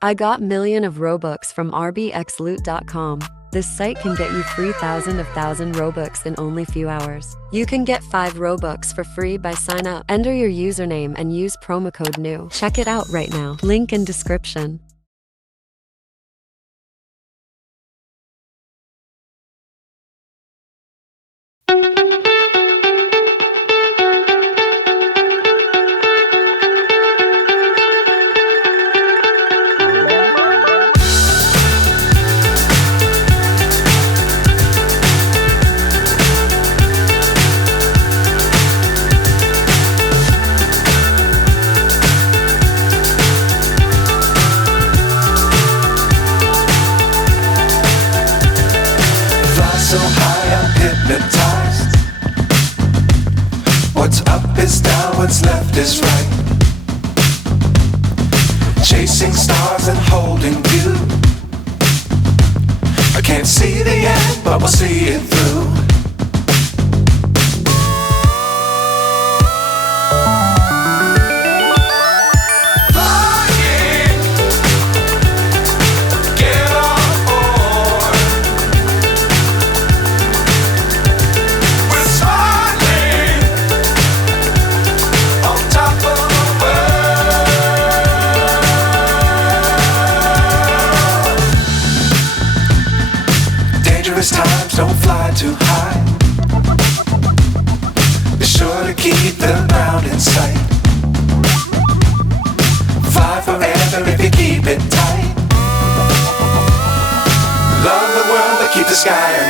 I got million of Robux from rbxloot.com. This site can get you 3,000 of 1,000 Robux in only few hours. You can get 5 Robux for free by sign up. Enter your username and use promo code NEW. Check it out right now. Link in description. So high I'm hypnotized. What's up is down, what's left is right. Chasing stars and holding you. I can't see the end, but we'll see it through. Dangerous times, don't fly too high. Be sure to keep the ground in sight. Fly forever if you keep it tight. Love the world, but keep the sky